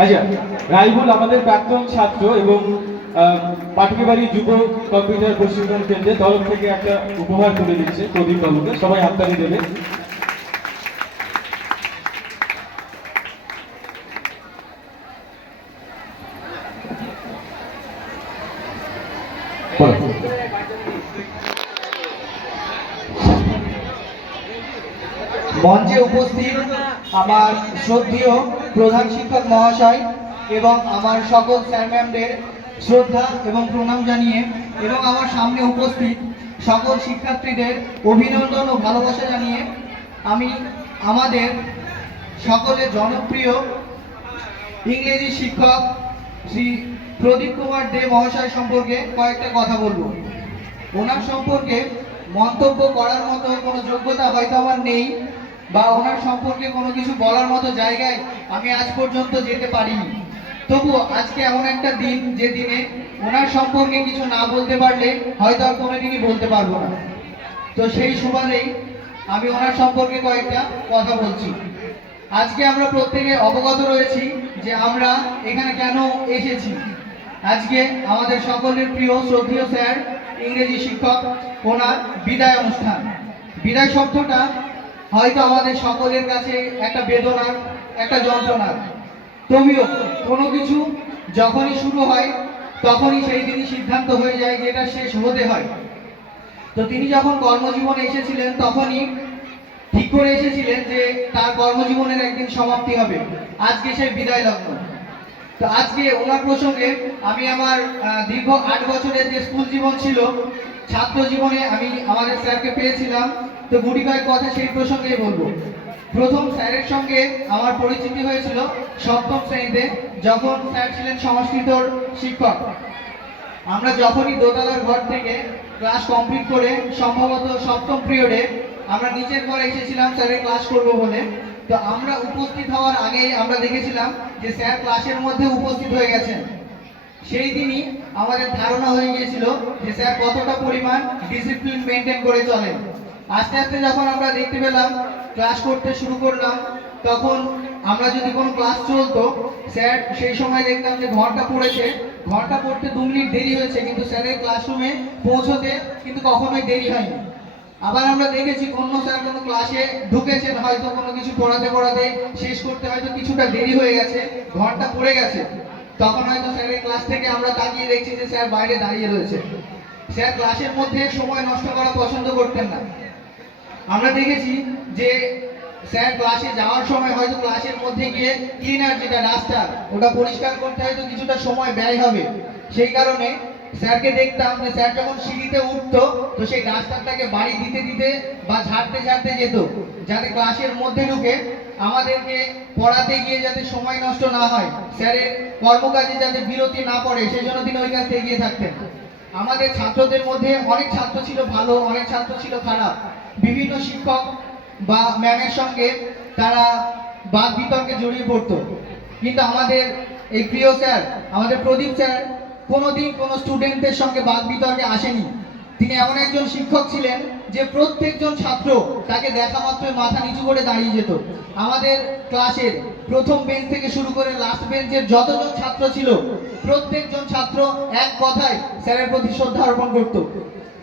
আচ্ছা, রাইবুল আমাদের প্রাক্তন ছাত্র এবং পাটুকিবাড়ি যুব কম্পিউটার প্রশিক্ষণ কেন্দ্রের তরফ থেকে একটা উপহার তুলে দিচ্ছে প্রদীপ বাবুকে, সবাই হাততালি দেবে। মঞ্চে উপস্থিত আমার শ্রদ্ধেয় প্রধান শিক্ষক মহাশয় এবং আমার সকল স্যার ম্যামদের শ্রদ্ধা এবং প্রণাম জানিয়ে এবং আমার সামনে উপস্থিত সকল শিক্ষার্থীদের অভিনন্দন ও ভালোবাসা জানিয়ে আমি আমাদের সকলের জনপ্রিয় ইংরেজি শিক্ষক শ্রী প্রদীপ কুমার দে মহাশয় সম্পর্কে কয়েকটা কথা বলবো। ওনার সম্পর্কে মন্তব্য করার মতো কোনো যোগ্যতা হয়তো আমার নেই, বা ওনার সম্পর্কে কোনো কিছু বলার মতো জায়গায় আমি আজ পর্যন্ত যেতে পারিনি। তবুও আজকে এমন একটা দিন যে দিনে ওনার সম্পর্কে কিছু না বলতে পারলে হয়তো আর কোনোদিনই বলতে পারবো না। তো সেই সুবাদেই আমি ওনার সম্পর্কে কয়েকটা কথা বলছি। আজকে আমরা প্রত্যেকে অবগত রয়েছি যে আমরা এখানে কেন এসেছি। আজকে আমাদের সকলের প্রিয় শ্রদ্ধেয় স্যার ইংরেজি শিক্ষক ওনার বিদায় অনুষ্ঠান। বিদায় শব্দটা হয়তো আমাদের সকলের কাছে একটা বেদনার, একটা যন্ত্রণার। তবুও কোনো কিছু যখনই শুরু হয় তখনই সেই দিনই সিদ্ধান্ত হয়ে যায় যে এটা শেষ হতে হয়। তো তিনি যখন কর্মজীবনে এসেছিলেন তখনই ঠিক করে এসেছিলেন যে তার কর্মজীবনের একদিন সমাপ্তি হবে, আজকে সেই বিদায় লগ্ন। তো আজকে ওনার প্রসঙ্গে আমি আমার দীর্ঘ 8 বছরের যে স্কুল জীবন ছিল, ছাত্র জীবনে আমি আমাদের স্যারকে পেয়েছিলাম। তো গুটি কয়েক কথা সেই প্রসঙ্গেই বলবো। প্রথম স্যারের সঙ্গে আমার পরিচিতি হয়েছিল 7ম শ্রেণীতে, যখন স্যার ছিলেন সংস্কৃতর শিক্ষক। আমরা যখনই দোতলার ঘর থেকে ক্লাস কমপ্লিট করে সম্ভবত 7ম পিরিয়ডে আমরা নিচের ঘরে এসেছিলাম স্যারের ক্লাস করব বলে। তো আমরা উপস্থিত হওয়ার আগেই আমরা দেখেছিলাম যে স্যার ক্লাসের মধ্যে উপস্থিত হয়ে গেছেন। সেই দিনই আমাদের ধারণা হয়ে গিয়েছিল যে স্যার কতটা পরিমাণ ডিসিপ্লিন মেনটেন করে চলেন। আস্তে আস্তে যখন আমরা দেখতে পেলাম, ক্লাস করতে শুরু করলাম, তখন আমরা যদি কোনো ক্লাস চলতো, স্যার সেই সময় দেখতাম যে ঘন্টা পড়েছে, ঘন্টা পড়তে 2 মিনিট দেরি হয়েছে, কিন্তু স্যারের ক্লাসরুমে পৌঁছতে কিন্তু কখনোই দেরি হয়নি। আবার আমরা দেখেছি কোনো স্যার কোনো ক্লাসে ঢুকেছেন, হয়তো কোনো কিছু পড়াতে পড়াতে শেষ করতে হয়তো কিছুটা দেরি হয়ে গেছে, ঘন্টা পড়ে গেছে, তখন হয়তো স্যারের ক্লাস থেকে আমরা তাকিয়ে দেখছি যে স্যার বাইরে দাঁড়িয়ে রয়েছে। স্যার ক্লাসের মধ্যে সময় নষ্ট করা পছন্দ করতেন না। আমরা দেখেছি যে স্যার ক্লাসে যাওয়ার সময় হয়তো ক্লাসের মধ্যে গিয়ে ক্লিনার, যেটা ডাস্টার, ওটা পরিষ্কার করতে হয়তো কিছুটা সময় ব্যয় হবে। সেই কারণে স্যারকে দেখতাম যে স্যার যখন সিঁড়িতে উঠতো তো সেই ডাস্টারটাকে বাড়ি দিতে দিতে বা ঝাড়তে ঝাড়তে যেত, যাতে ক্লাসের মধ্যে ঢুকে আমাদেরকে পড়াতে গিয়ে যাতে সময় নষ্ট না হয়, স্যারের কর্মকাজে যাতে বিরতি না পড়ে, সেই জন্য তিনি ওই কাজে এগিয়ে থাকতেন। আমাদের ছাত্রদের মধ্যে অনেক ছাত্র ছিল ভালো, অনেক ছাত্র ছিল খারাপ। বিভিন্ন শিক্ষক বা ম্যামের সঙ্গে তারা বাদ বিতর্কে জড়িয়ে পড়তো, কিন্তু আমাদের এই প্রিয় স্যার, আমাদের প্রদীপ স্যার, কোনোদিন কোনো স্টুডেন্টদের সঙ্গে বাদ বিতর্কে আসেনি। তিনি এমন একজন শিক্ষক ছিলেন যে প্রত্যেকজন ছাত্র তাকে দেখা মাত্রই মাথা নিচু করে দাঁড়িয়ে যেত। আমাদের ক্লাসের প্রথম বেঞ্চ থেকে শুরু করে লাস্ট বেঞ্চের যতজন ছাত্র ছিল, প্রত্যেকজন ছাত্র এক কথায় স্যারের প্রতি শ্রদ্ধা অর্পণ করত।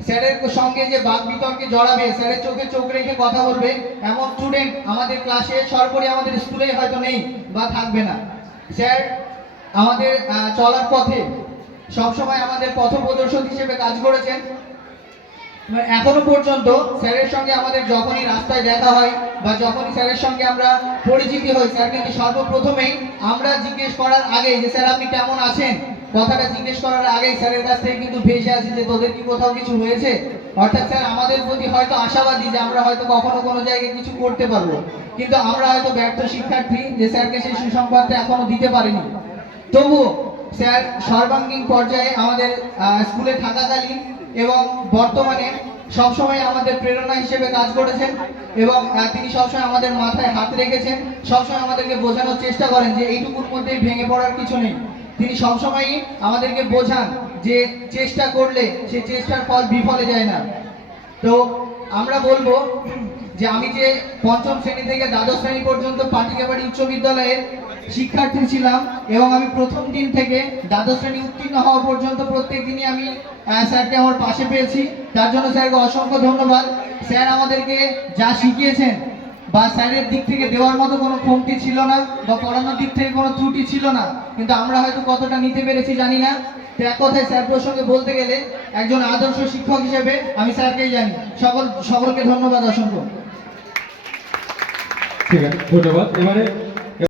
স্যারের সঙ্গে যে বাদ বিতর্কে জড়াবে, স্যারের চোখে চোখ রেখে কথা বলবে, এমন স্টুডেন্ট আমাদের ক্লাসে, সর্বোপরি আমাদের স্কুলে হয়তো নেই বা থাকবে না। স্যার আমাদের চলার পথে সবসময় আমাদের পথপ্রদর্শক হিসেবে কাজ করেছেন। এখনো পর্যন্ত স্যারের সঙ্গে আমাদের যখনই রাস্তায় দেখা হয় বা যখনই স্যারের সঙ্গে আমরা পরিচিতি হই, স্যার কিন্তু সর্বপ্রথমেই আমরা জিজ্ঞেস করার আগেই যে স্যার আপনি কেমন আছেন, কথাটা জিজ্ঞেস করার আগেই স্যারের কাছ থেকে কিন্তু ভেসে আসে যে তোদের কি কোথাও কিছু হয়েছে। অর্থাৎ স্যার আমাদের প্রতি হয়তো আশাবাদী যে আমরা হয়তো কখনো কোনো জায়গায় কিছু করতে পারবো, কিন্তু আমরা হয়তো ব্যর্থ শিক্ষার্থী যে স্যারকে সেই সুসংবাদটা এখনো দিতে পারিনি। তবুও স্যার সর্বাঙ্গীন পর্যায়ে আমাদের স্কুলে থাকাকালীন এবং বর্তমানে সবসময় আমাদের প্রেরণা হিসেবে কাজ করেছেন এবং তিনি সবসময় আমাদের মাথায় হাত রেখেছেন, সবসময় আমাদেরকে বোঝানোর চেষ্টা করেন যে এইটুকুর মধ্যেই ভেঙে পড়ার কিছু নেই। তিনি সবসময়ই আমাদেরকে বোঝান যে চেষ্টা করলে সেই চেষ্টার ফল বিফলে যায় না। তো আমরা বলবো যে আমি যে পঞ্চম শ্রেণী থেকে দ্বাদশ শ্রেণী পর্যন্ত পাটিকাবাড়ি উচ্চ বিদ্যালয়ের শিক্ষার্থী ছিলাম এবং আমি প্রথম দিন থেকে দ্বাদশ শ্রেণী উত্তীর্ণ হওয়া পর্যন্ত প্রত্যেক দিনই আমি স্যারকে আমার পাশে পেয়েছি। তার জন্য স্যারকে অসংখ্য ধন্যবাদ। স্যার আমাদেরকে যা শিখিয়েছেন বা স্যারের দিক থেকে দেওয়ার মতো কোনো কমতি ছিল না বা পড়ানোর দিক থেকে কোনো ত্রুটি ছিল না, কিন্তু আমরা হয়তো কতটা নিতে পেরেছি জানি না। তো এক কথায় স্যার প্রসঙ্গে বলতে গেলে একজন আদর্শ শিক্ষক হিসেবে আমি স্যারকেই জানি। সকলকে ধন্যবাদ অসংখ্য। ঠিক আছে, ধন্যবাদ। এবারে